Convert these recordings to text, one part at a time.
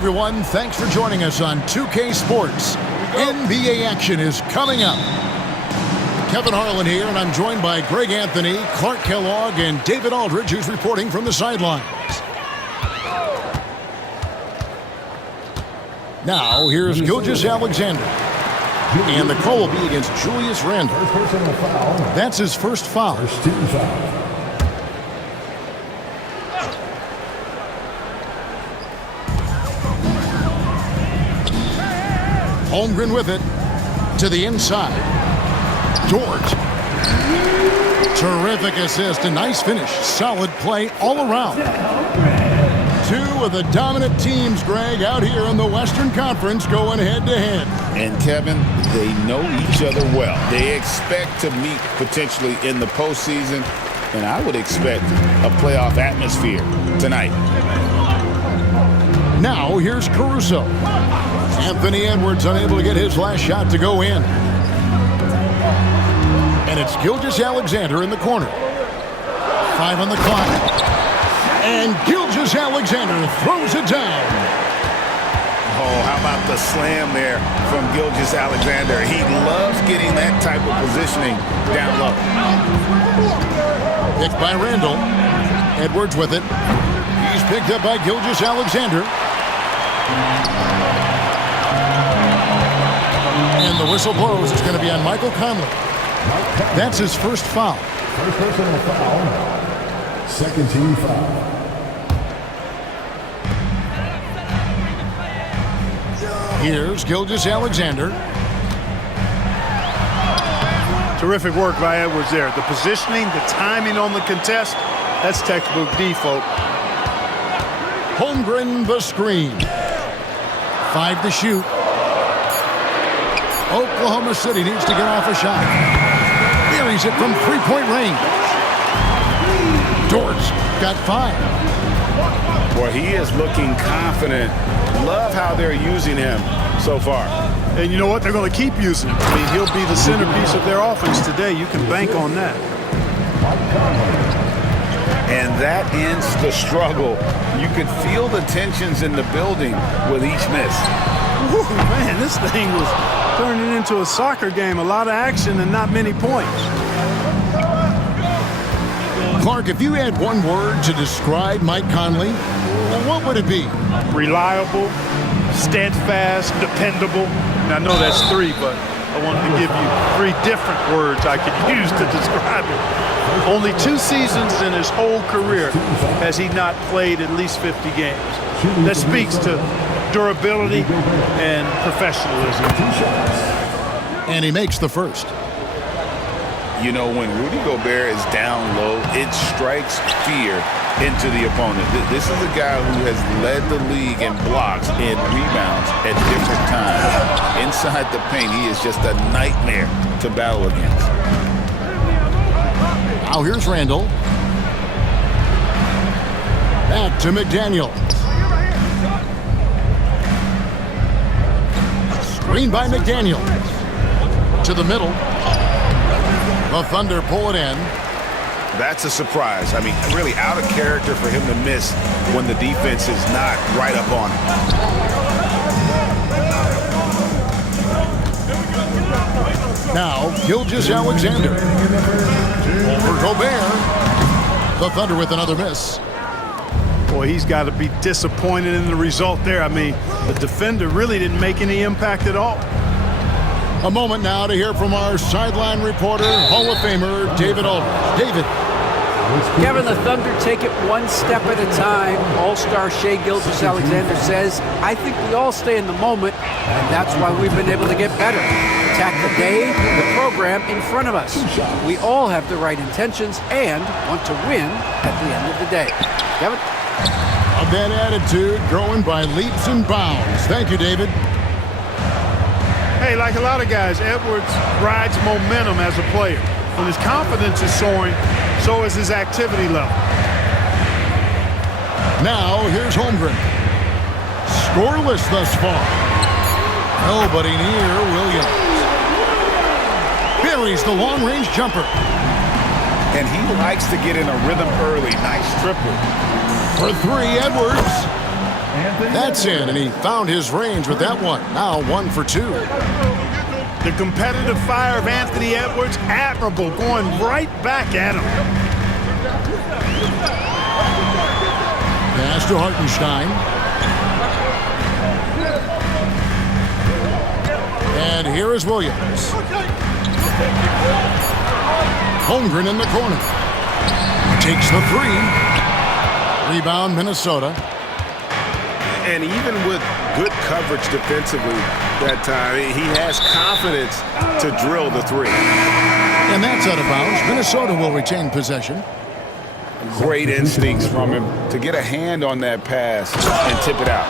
Everyone, thanks for joining us on 2K Sports. NBA action is coming up. Kevin Harlan here, and I'm joined by Greg Anthony, Clark Kellogg, and David Aldridge, who's reporting from the sidelines. Now, here's Gilgeous-Alexander. And the call will be against Julius Randle. That's his first foul. Holmgren with it to the inside. Dort. Terrific assist, a nice finish. Solid play all around. Two of the dominant teams, Greg, out here in the Western Conference going head-to-head. And, Kevin, they know each other well. They expect to meet potentially in the postseason, and I would expect a playoff atmosphere tonight. Now, here's Caruso. Anthony Edwards unable to get his last shot to go in. And it's Gilgeous-Alexander in the corner. 5 on the clock. And Gilgeous-Alexander throws it down. Oh, how about the slam there from Gilgeous-Alexander? He loves getting that type of positioning down low. Picked by Randle. Edwards with it. He's picked up by Gilgeous-Alexander. And the whistle blows. It's going to be on Michael Conley. That's his first foul. First personal foul. Second team foul. Here's Gilgeous-Alexander. Terrific work by Edwards there. The positioning, the timing on the contest, that's textbook D, folk. Holmgren the screen. 5 to shoot. Oklahoma City needs to get off a shot. Buries it from three-point range. Dort's got 5. Boy, he is looking confident. Love how they're using him so far. And you know what? They're going to keep using him. I mean, he'll be the centerpiece of their offense today. You can bank on that. And that ends the struggle. You could feel the tensions in the building with each miss. Woo, man, this thing was turning into a soccer game. A lot of action and not many points. Clark, if you had one word to describe Mike Conley, what would it be? Reliable, steadfast, dependable. And I know that's 3, but I wanted to give you 3 different words I could use to describe it. Only 2 seasons in his whole career has he not played at least 50 games. That speaks to durability and professionalism. And he makes the first. You know, when Rudy Gobert is down low, it strikes fear into the opponent. This is a guy who has led the league in blocks and rebounds at different times. Inside the paint, he is just a nightmare to battle against. Now here's Randle. Back to McDaniel. Screen by McDaniel. To the middle. The Thunder pull it in. That's a surprise. I mean, really out of character for him to miss when the defense is not right up on him. Now, Gilgeous-Alexander. Over Gobert. The Thunder with another miss. Boy, he's got to be disappointed in the result there. I mean, the defender really didn't make any impact at all. A moment now to hear from our sideline reporter, Hall of Famer David Aldridge. David. Kevin, the Thunder take it one step at a time. All-star Shai Gilgeous-Alexander says, I think we all stay in the moment, and that's why we've been able to get better. Attack the day, the program in front of us. We all have the right intentions and want to win at the end of the day. Kevin? Of that attitude growing by leaps and bounds. Thank you, David. Hey, like a lot of guys, Edwards rides momentum as a player. When his confidence is soaring, so is his activity level. Now, here's Holmgren. Scoreless thus far. Nobody near Williams. Buries the long-range jumper. And he likes to get in a rhythm early. Nice triple. For 3, Edwards. That's in, and he found his range with that one. Now 1 for 2. The competitive fire of Anthony Edwards, admirable, going right back at him. Pass to Hartenstein. And here is Williams. Holmgren in the corner. Takes the 3. Rebound, Minnesota. And even with good coverage defensively that time, he has confidence to drill the 3. And that's out of bounds. Minnesota will retain possession. Great instincts from him to get a hand on that pass and tip it out.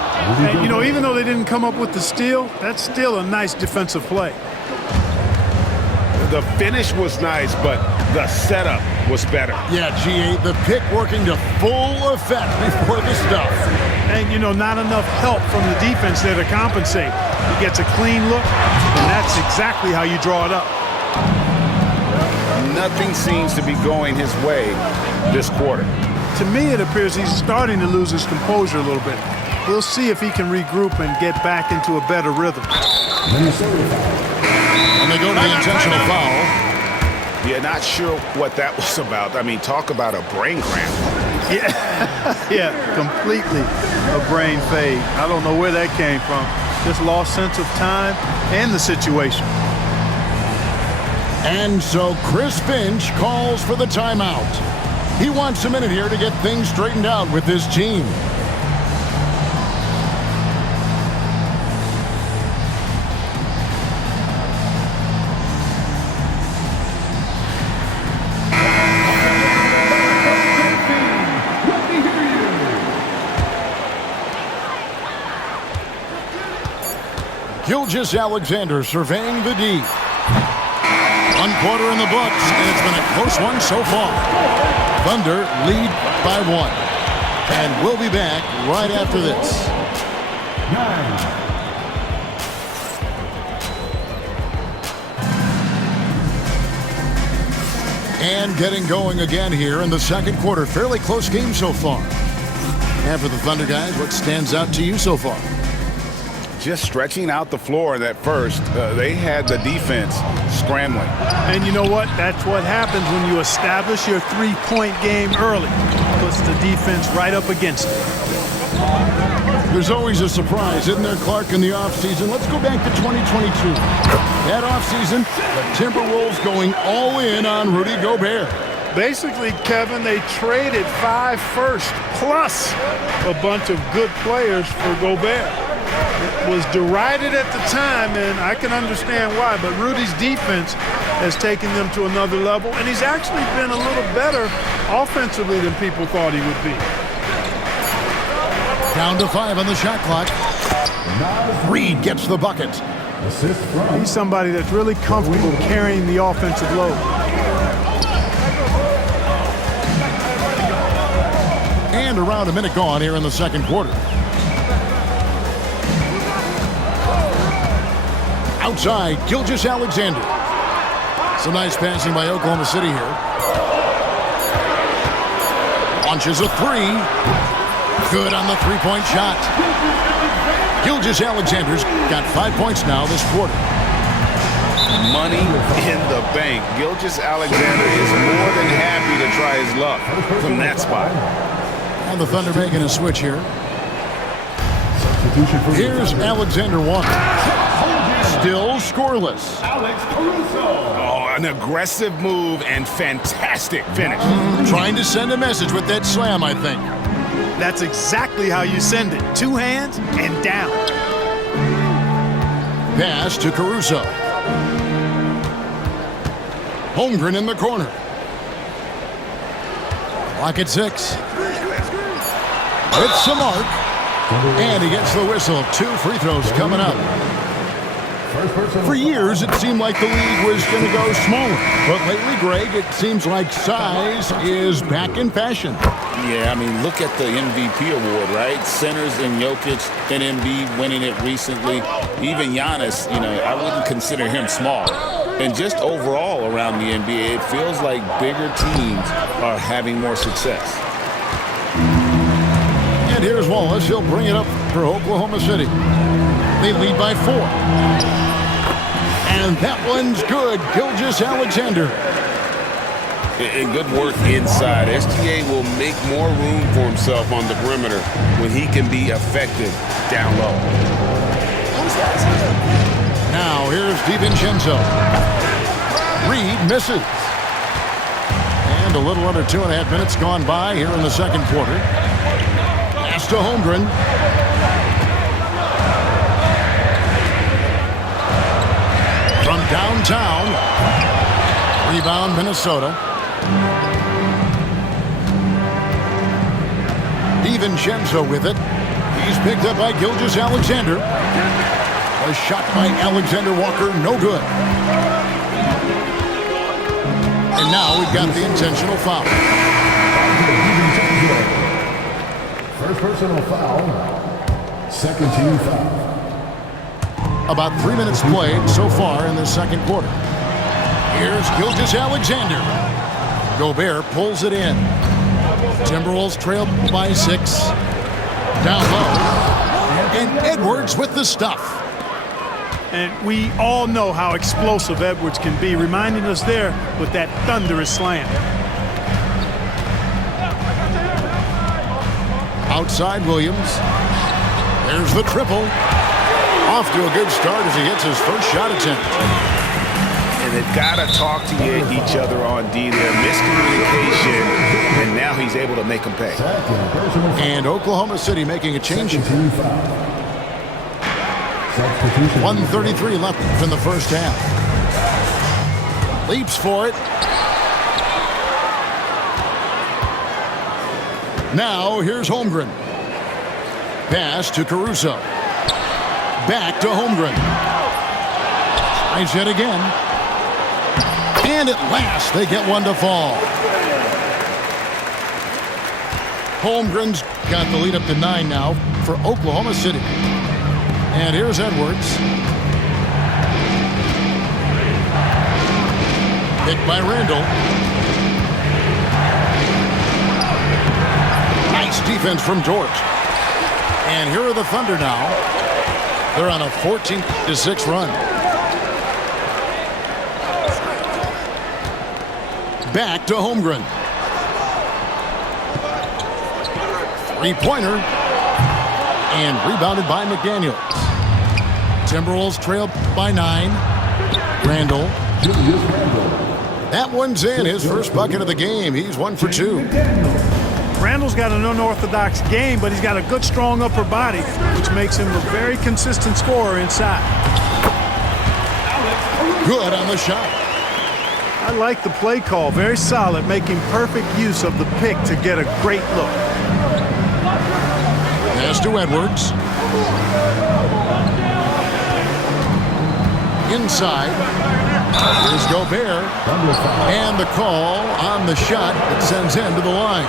And, you know, even though they didn't come up with the steal, that's still a nice defensive play. The finish was nice, but the setup was better. Yeah, G8, the pick working to full effect before the stuff. And, you know, not enough help from the defense there to compensate. He gets a clean look, and that's exactly how you draw it up. Nothing seems to be going his way this quarter. To me, it appears he's starting to lose his composure a little bit. We'll see if he can regroup and get back into a better rhythm. And they go to the intentional foul. Yeah, not sure what that was about. I mean, talk about a brain cramp. Yeah, completely a brain fade. I don't know where that came from. Just lost sense of time and the situation. And so Chris Finch calls for the timeout. He wants a minute here to get things straightened out with his team. Gilgeous-Alexander surveying the D. 1 quarter in the books, and it's been a close one so far. Thunder lead by 1. And we'll be back right after this. 9. And getting going again here in the second quarter. Fairly close game so far. And for the Thunder guys, what stands out to you so far? Just stretching out the floor in that first. They had the defense scrambling. And you know what? That's what happens when you establish your three-point game early. Puts the defense right up against it. There's always a surprise, isn't there, Clark, in the offseason? Let's go back to 2022. That offseason, the Timberwolves going all in on Rudy Gobert. Basically, Kevin, they traded 5 firsts plus a bunch of good players for Gobert. It was derided at the time, and I can understand why, but Rudy's defense has taken them to another level, and he's actually been a little better offensively than people thought he would be. Down to 5 on the shot clock. Reed gets the bucket. He's somebody that's really comfortable carrying the offensive load. And around a minute gone here in the second quarter. Outside, Gilgeous-Alexander. Some nice passing by Oklahoma City here. Launches a 3. Good on the three-point shot. Gilgeous-Alexander's got 5 points now this quarter. Money in the bank. Gilgeous-Alexander is more than happy to try his luck from that spot. And the Thunder making a switch here. Here's Alexander one. Still scoreless. Oh, an aggressive move and fantastic finish. Trying to send a message with that slam, I think. That's exactly how you send it. 2 hands and down. Pass to Caruso. Holmgren in the corner. Clock at 6. It's the mark. And he gets the whistle. 2 free throws coming up. For years, it seemed like the league was going to go smaller. But lately, Greg, it seems like size is back in fashion. Yeah, I mean, look at the MVP award, right? Centers and Jokic and Embiid winning it recently. Even Giannis, you know, I wouldn't consider him small. And just overall around the NBA, it feels like bigger teams are having more success. And here's Wallace. He'll bring it up for Oklahoma City. They lead by 4. And that one's good. Gilgeous-Alexander. And good work inside. SGA will make more room for himself on the perimeter when he can be effective down low. Now here's DiVincenzo. Reed misses. And a little under 2.5 minutes gone by here in the second quarter. Pass to Holmgren. From downtown. Rebound Minnesota. DiVincenzo with it. He's picked up by Gilgeous-Alexander. A shot by Alexander Walker, no good. And now we've got the intentional foul. First personal foul. Second team foul. About 3 minutes played so far in the second quarter. Here's Gilgeous-Alexander. Gobert pulls it in. Timberwolves trail by 6. Down low. And Edwards with the stuff. And we all know how explosive Edwards can be, reminding us there with that thunderous slam. Outside Williams. There's the triple. Off to a good start as he hits his first shot attempt. And they've got to talk to each other on D there. Miscommunication, and now he's able to make them pay. And Oklahoma City making a change. Second team foul. Substitution. 1:33 left in the first half. Leaps for it. Now here's Holmgren. Pass to Caruso. Back to Holmgren. Tries it again. And at last they get one to fall. Holmgren's got the lead up to 9 now for Oklahoma City. And here's Edwards. Hit by Randall. Nice defense from George. And here are the Thunder now. They're on a 14-6 run. Back to Holmgren. Three-pointer. And rebounded by McDaniels. Timberwolves trail by 9. Randall. That one's in. His first bucket of the game. He's 1 for 2. Randall's got an unorthodox game, but he's got a good, strong upper body, which makes him a very consistent scorer inside. Good on the shot. I like the play call. Very solid, making perfect use of the pick to get a great look. Pass to Edwards. Inside. Here's Gobert. And the call on the shot that sends him to the line.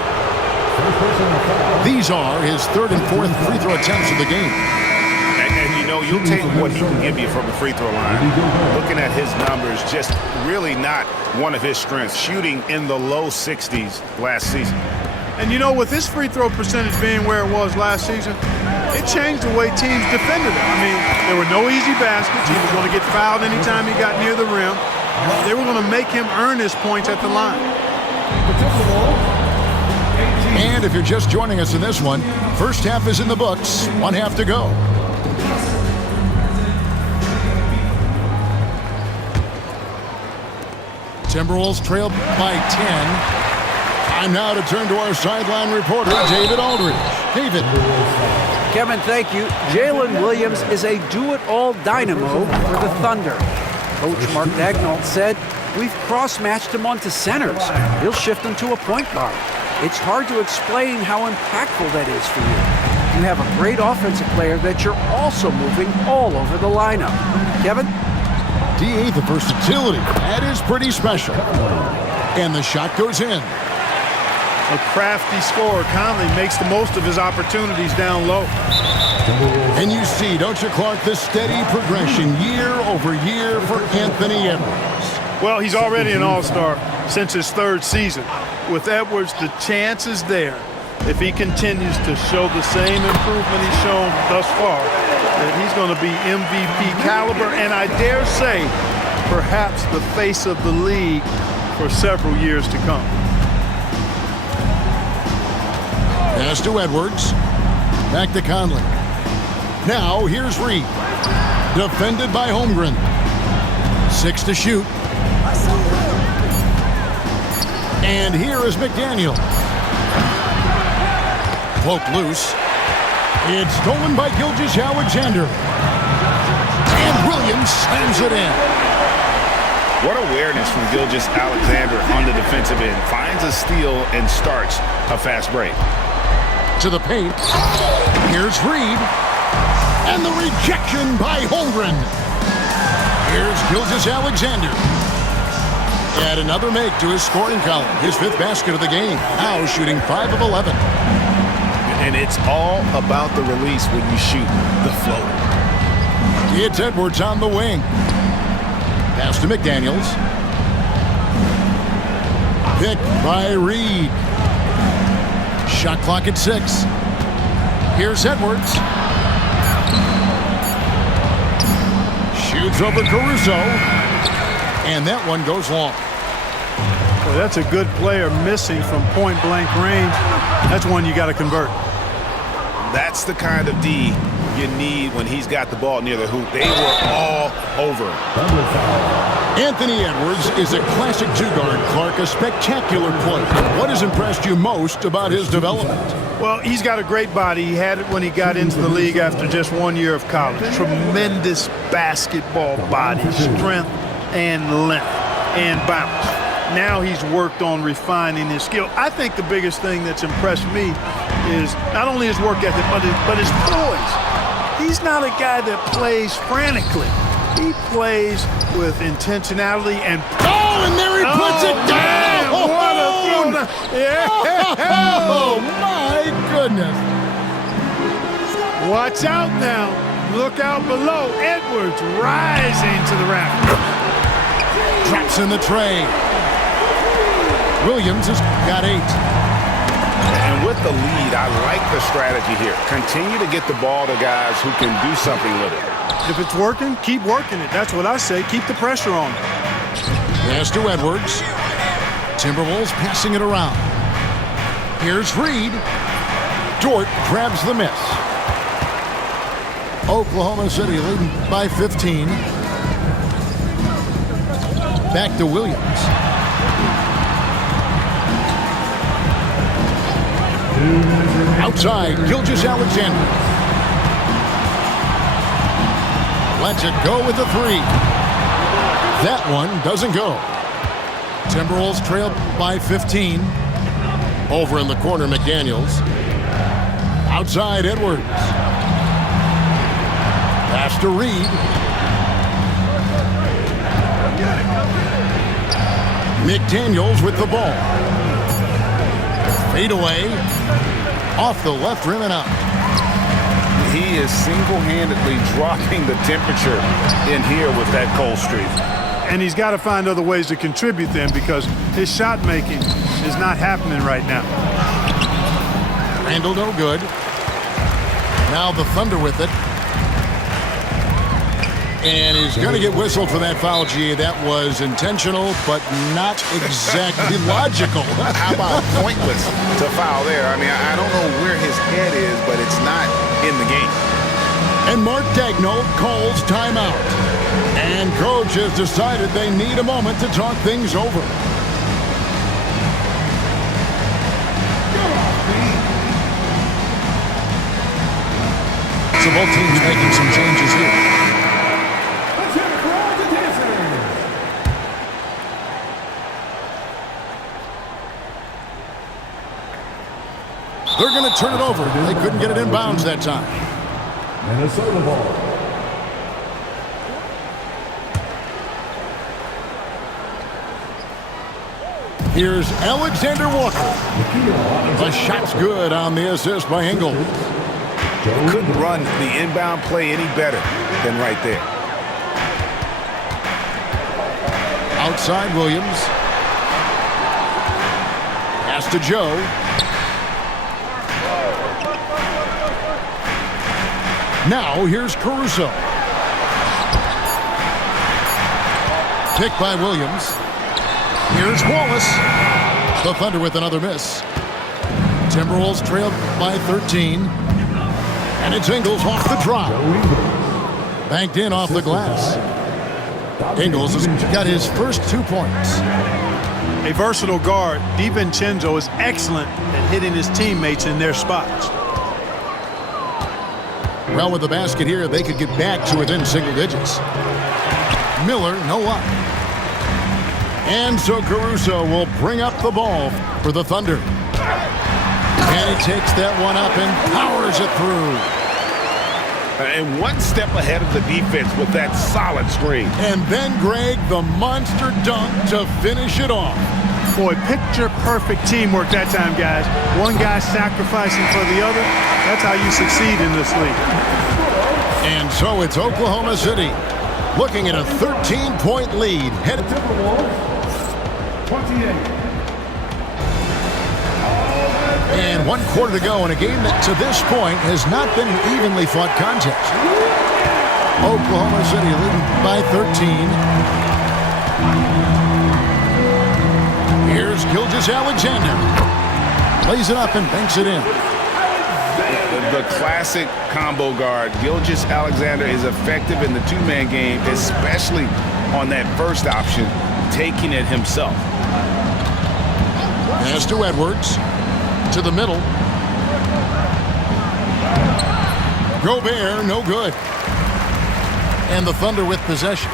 These are his 3rd and 4th free throw attempts of the game. And you know, you'll take what he can give you from the free throw line. Looking at his numbers, just really not one of his strengths. Shooting in the low 60s last season. And you know, with his free throw percentage being where it was last season, it changed the way teams defended him. I mean, there were no easy baskets. He was going to get fouled anytime he got near the rim. They were going to make him earn his points at the line. And if you're just joining us in this one, first half is in the books. 1 half to go. Timberwolves trail by 10. Time now to turn to our sideline reporter, David Aldridge. David. Kevin, thank you. Jalen Williams is a do-it-all dynamo for the Thunder. Coach Mark Daigneault said, "We've cross-matched him onto centers. He'll shift him to a point guard. It's hard to explain how impactful that is for you. You have a great offensive player that you're also moving all over the lineup." Kevin? D.A. the versatility. That is pretty special. And the shot goes in. A crafty scorer. Conley makes the most of his opportunities down low. And you see, don't you, Clark, the steady progression year over year for Anthony Edwards. Well, he's already an all-star since his 3rd season. With Edwards, the chance is there if he continues to show the same improvement he's shown thus far, that he's going to be MVP caliber, and I dare say perhaps the face of the league for several years to come. Pass to Edwards. Back to Conley. Now here's Reed. Defended by Holmgren. 6 to shoot. And here is McDaniel. Poke loose. It's stolen by Gilgeous-Alexander. And Williams slams it in. What awareness from Gilgeous-Alexander on the defensive end. Finds a steal and starts a fast break. To the paint. Here's Reed. And the rejection by Holmgren. Here's Gilgeous-Alexander. Add another make to his scoring column. His 5th basket of the game. Now shooting 5 of 11. And it's all about the release when you shoot the floater. It's Edwards on the wing. Pass to McDaniels. Picked by Reed. Shot clock at 6. Here's Edwards. Shoots over Caruso. And that one goes long. Well, that's a good player missing from point-blank range. That's one you got to convert. That's the kind of D you need when he's got the ball near the hoop. They were all over him. Anthony Edwards is a classic two-guard, Clark, a spectacular player. What has impressed you most about his development? Well, he's got a great body. He had it when he got into the league after just 1 year of college. Tremendous basketball body, strength and length and bounce. Now he's worked on refining his skill. I think the biggest thing that's impressed me is not only his work ethic, but his poise. He's not a guy that plays frantically. He plays with intentionality and... Oh, and there he puts it down! Man, what a throw! Yeah. Oh, my goodness. Watch out now. Look out below. Edwards rising to the rafters. Traps in the tray. Williams has got 8. And with the lead, I like the strategy here. Continue to get the ball to guys who can do something with it. If it's working, keep working it. That's what I say. Keep the pressure on. Pass to Edwards. Timberwolves passing it around. Here's Reed. Dort grabs the miss. Oklahoma City leading by 15. Back to Williams. Outside, Gilgeous-Alexander. Lets it go with the 3. That one doesn't go. Timberwolves trail by 15. Over in the corner, McDaniels. Outside, Edwards. Pass to Reed. McDaniels with the ball. Fade away. Off the left rim and out. He is single-handedly dropping the temperature in here with that cold streak. And he's got to find other ways to contribute then, because his shot making is not happening right now. Randall no good. Now the Thunder with it. And he's going to get whistled for that foul, G. That was intentional, but not exactly logical. How about pointless to foul there? I mean, I don't know where his head is, but it's not in the game. And Mark Daigneault calls timeout. And coach has decided they need a moment to talk things over. So both teams making some changes here. They're going to turn it over. They couldn't get it in bounds that time. Minnesota ball. Here's Alexander Walker. The shot's good on the assist by Engel. Couldn't run the inbound play any better than right there. Outside Williams. Pass to Joe. Now here's Caruso. Picked by Williams. Here's Wallace. The Thunder with another miss. Timberwolves trailed by 13. And it's Ingles off the drop. Banked in off the glass. Ingles has got his first 2 points. A versatile guard, DiVincenzo is excellent at hitting his teammates in their spots. Well, with the basket here, they could get back to within single digits. Miller, no luck. And so Caruso will bring up the ball for the Thunder. And he takes that one up and powers it through. And one step ahead of the defense with that solid screen. And then, Greg, the monster dunk to finish it off. Boy, picture-perfect teamwork that time, guys. One guy sacrificing for the other. That's how you succeed in this league. And so it's Oklahoma City looking at a 13-point lead. Headed to 28. And 1 quarter to go in a game that to this point has not been an evenly fought contest. Oklahoma City leading by 13. Here's Gilgeous-Alexander. Lays it up and banks it in. The classic combo guard. Gilgeous-Alexander is effective in the two-man game, especially on that first option, taking it himself. Pass to Edwards. To the middle. Gobert, no good. And the Thunder with possession.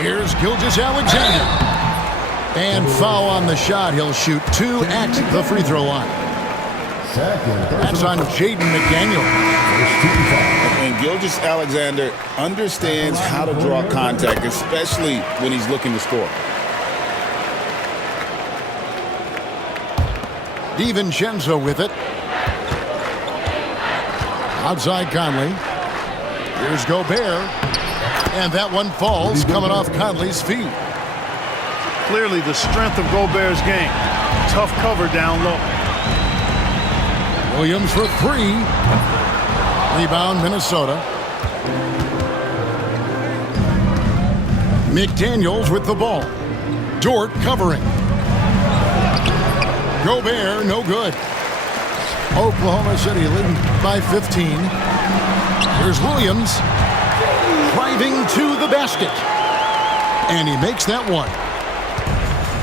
Here's Gilgeous-Alexander. And foul on the shot. He'll shoot 2 at the free throw line. That's on Jaden McDaniel. And Gilgeous-Alexander understands how to draw contact, especially when he's looking to score. DiVincenzo with it. Outside Conley. Here's Gobert. And that one falls, coming off Conley's feet. Clearly the strength of Gobert's game. Tough cover down low. Williams for 3. Rebound, Minnesota. McDaniels with the ball. Dort covering. Gobert, no good. Oklahoma City leading by 15. Here's Williams. Driving to the basket. And he makes that one.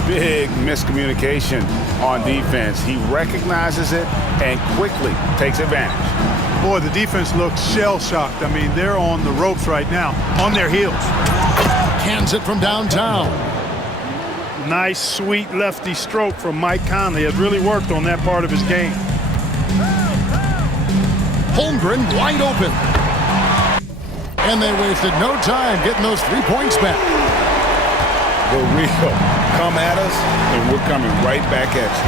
Big miscommunication on defense. He recognizes it and quickly takes advantage. Boy, the defense looks shell-shocked. I mean, they're on the ropes right now, on their heels. Cans it from downtown. Nice, sweet lefty stroke from Mike Conley. Has really worked on that part of his game. Holmgren wide open. And they wasted no time getting those 3 points back. The real come at us, and we're coming right back at you.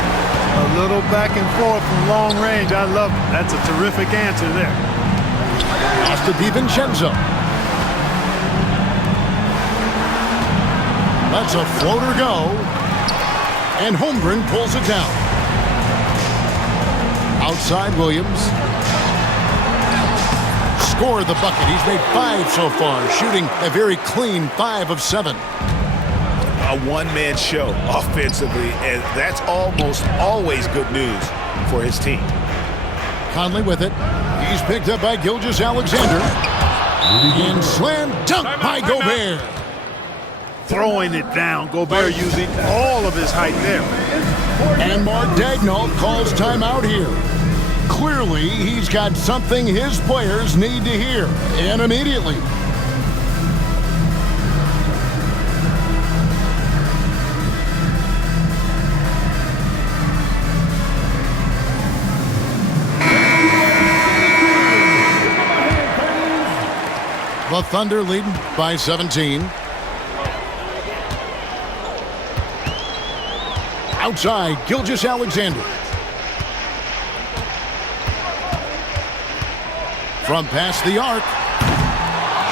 A little back and forth from long range. I love it. That's a terrific answer there. Pass to DiVincenzo. Lets a floater go. And Holmgren pulls it down. Outside Williams. Scored the bucket. He's made 5 so far, shooting a very clean 5 of 7. A one-man show offensively, and that's almost always good news for his team. Conley with it. He's picked up by Gilgeous-Alexander. And slam dunk by Gobert. Throwing it down. Gobert using all of his height there. And Mark Daigneault calls timeout here. Clearly, he's got something his players need to hear, and immediately. The Thunder leading by 17. Outside, Gilgeous-Alexander. From past the arc,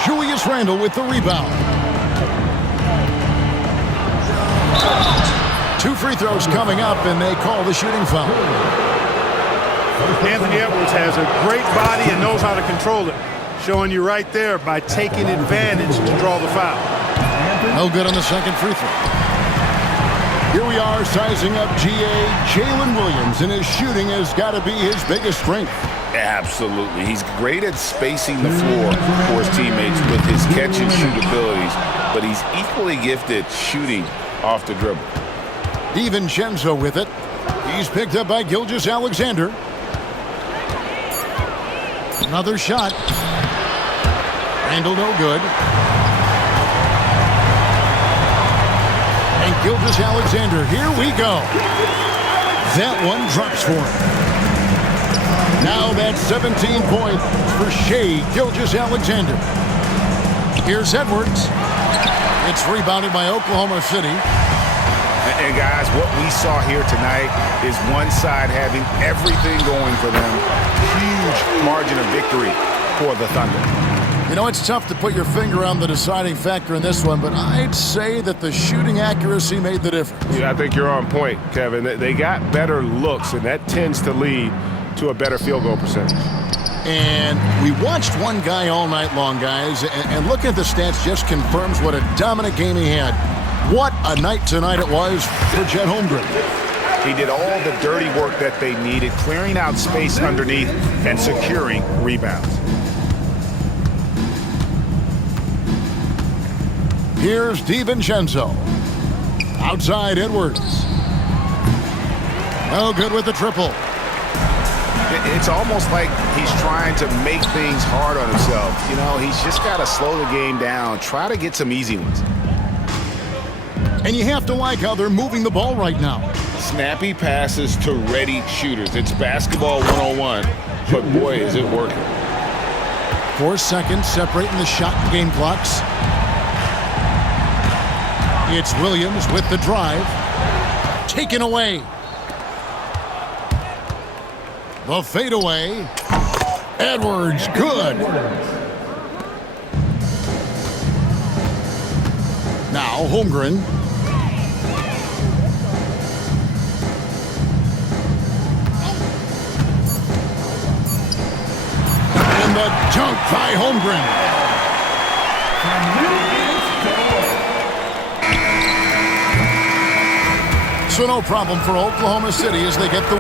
Julius Randle with the rebound. 2 free throws coming up, and they call the shooting foul. Anthony Edwards has a great body and knows how to control it. Showing you right there by taking advantage to draw the foul. No good on the second free throw. Here we are sizing up Jalen Williams, and his shooting has got to be his biggest strength. Absolutely. He's great at spacing the floor for his teammates with his catch and shoot abilities, but he's equally gifted shooting off the dribble. DiVincenzo with it. He's picked up by Gilgeous-Alexander. Another shot. Randall no good. And Gilgeous-Alexander, here we go. That one drops for him. Now that's 17 points for Shai Gilgeous-Alexander. Here's Edwards. It's rebounded by Oklahoma City. And guys, what we saw here tonight is one side having everything going for them. Huge margin of victory for the Thunder. You know, it's tough to put your finger on the deciding factor in this one, but I'd say that the shooting accuracy made the difference. Yeah, I think you're on point, Kevin. They got better looks, and that tends to lead to a better field goal percentage. And we watched one guy all night long, guys, and looking at the stats just confirms what a dominant game he had. What a night tonight it was for Chet Holmgren. He did all the dirty work that they needed, clearing out space underneath and securing rebounds. Here's DiVincenzo. Outside Edwards. No good with the triple. It's almost like he's trying to make things hard on himself. You know, he's just got to slow the game down, try to get some easy ones. And you have to like how they're moving the ball right now. Snappy passes to ready shooters. It's basketball 101, but boy, is it working. 4 seconds separating the shot and game clocks. It's Williams with the drive. Taken away. The fadeaway. Edwards, good. Now Holmgren. And the dunk by Holmgren. So no problem for Oklahoma City as they get the